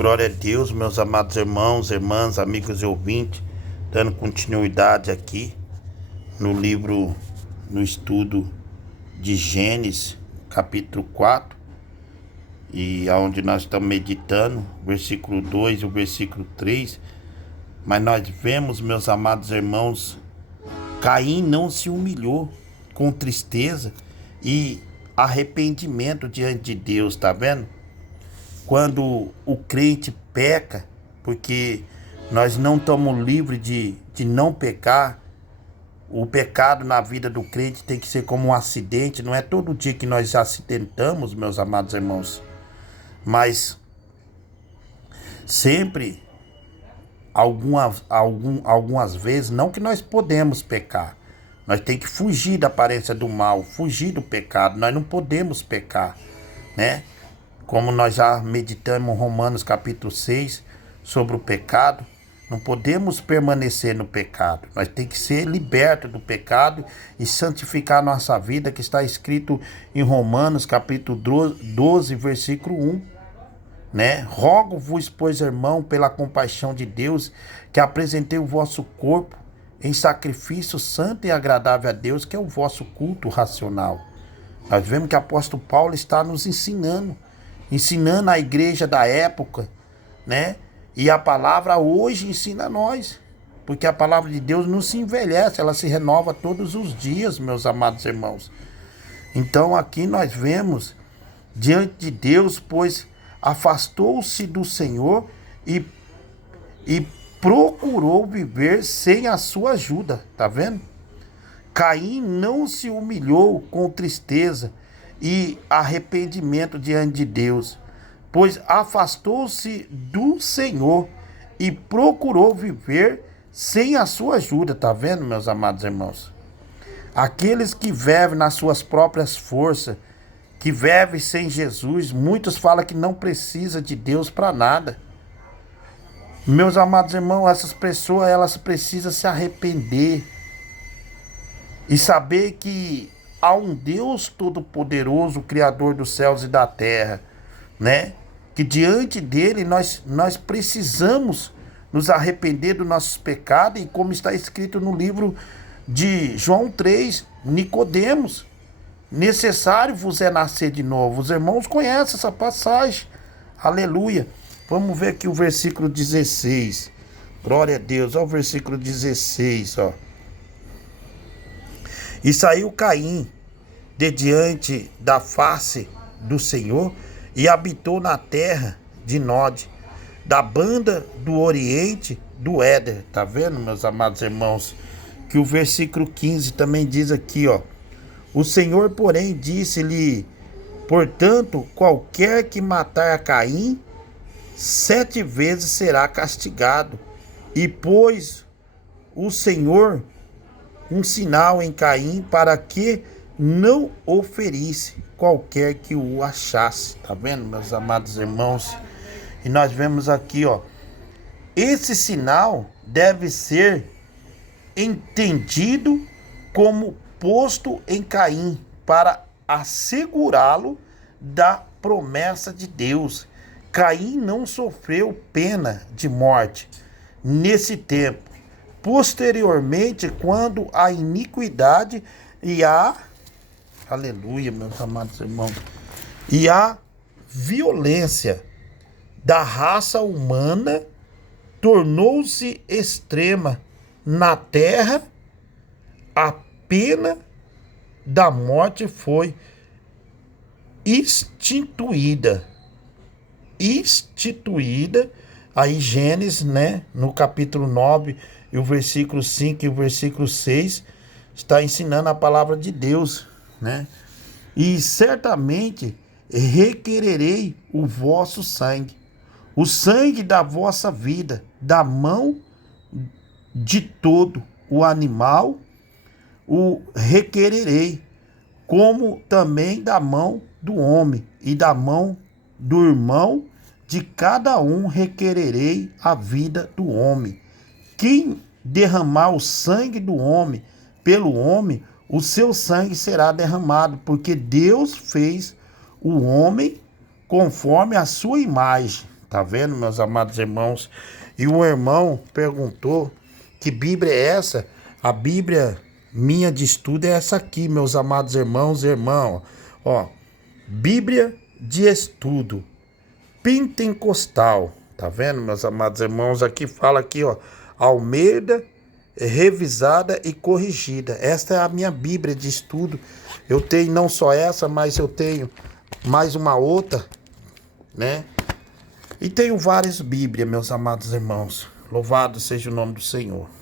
Glória a Deus, meus amados irmãos, irmãs, amigos e ouvintes, dando continuidade aqui no estudo de Gênesis, capítulo 4, e onde nós estamos meditando, versículo 2 e o versículo 3, mas nós vemos, meus amados irmãos, Caim não se humilhou com tristeza e arrependimento diante de Deus, tá vendo? Quando o crente peca, porque nós não estamos livres de não pecar, o pecado na vida do crente tem que ser como um acidente, não é todo dia que nós acidentamos, meus amados irmãos, mas sempre, algumas vezes, não que nós podemos pecar, nós temos que fugir da aparência do mal, fugir do pecado, nós não podemos pecar, né? Como nós já meditamos em Romanos capítulo 6 sobre o pecado, não podemos permanecer no pecado. Nós temos que ser libertos do pecado e santificar a nossa vida, que está escrito em Romanos capítulo 12, versículo 1. Né? Rogo-vos, pois, irmão, pela compaixão de Deus, que apresentei o vosso corpo em sacrifício santo e agradável a Deus, que é o vosso culto racional. Nós vemos que o apóstolo Paulo está nos ensinando a igreja da época, né? E a palavra hoje ensina a nós, porque a palavra de Deus não se envelhece, ela se renova todos os dias, meus amados irmãos. Então aqui nós vemos, diante de Deus, pois afastou-se do Senhor e procurou viver sem a sua ajuda, tá vendo? Caim não se humilhou com tristeza e arrependimento diante de Deus, pois afastou-se do Senhor e procurou viver sem a sua ajuda, tá vendo, meus amados irmãos? Aqueles que vivem nas suas próprias forças, que vivem sem Jesus, muitos falam que não precisa de Deus para nada. Meus amados irmãos, essas pessoas, elas precisam se arrepender e saber que há um Deus todo-poderoso, Criador dos céus e da terra, né? Que diante dele nós precisamos nos arrepender dos nossos pecados, e como está escrito no livro de João 3, Nicodemos, necessário vos é nascer de novo. Os irmãos conhecem essa passagem, aleluia. Vamos ver aqui o versículo 16, glória a Deus, olha o versículo 16, ó. E saiu Caim de diante da face do Senhor e habitou na terra de Nod, da banda do oriente do Éder. Tá vendo, meus amados irmãos? Que o versículo 15 também diz aqui, ó. O Senhor, porém, disse-lhe: portanto, qualquer que matar a Caim, 7 vezes será castigado. E pôs o Senhor um sinal em Caim para que não o ferisse qualquer que o achasse. Tá vendo, meus amados irmãos? E nós vemos aqui, ó, esse sinal deve ser entendido como posto em Caim para assegurá-lo da promessa de Deus. Caim não sofreu pena de morte nesse tempo. Posteriormente, quando a iniquidade e aleluia, meus amados irmãos, e a violência da raça humana tornou-se extrema na terra, a pena da morte foi instituída. Aí Gênesis, né, no capítulo 9, e o versículo 5 e o versículo 6, está ensinando a palavra de Deus, né? E certamente requererei o vosso sangue, o sangue da vossa vida, da mão de todo o animal, o requererei, como também da mão do homem e da mão do irmão, de cada um requererei a vida do homem. Quem derramar o sangue do homem pelo homem, o seu sangue será derramado, porque Deus fez o homem conforme a sua imagem. Tá vendo, meus amados irmãos? E um irmão perguntou que Bíblia é essa? A Bíblia minha de estudo é essa aqui, meus amados irmãos e irmãos. Ó, Bíblia de estudo pentecostal. Tá vendo, meus amados irmãos? Aqui fala aqui, ó, Almeida, revisada e corrigida. Esta é a minha Bíblia de estudo. Eu tenho não só essa, mas eu tenho mais uma outra, né? E tenho várias Bíblias, meus amados irmãos. Louvado seja o nome do Senhor.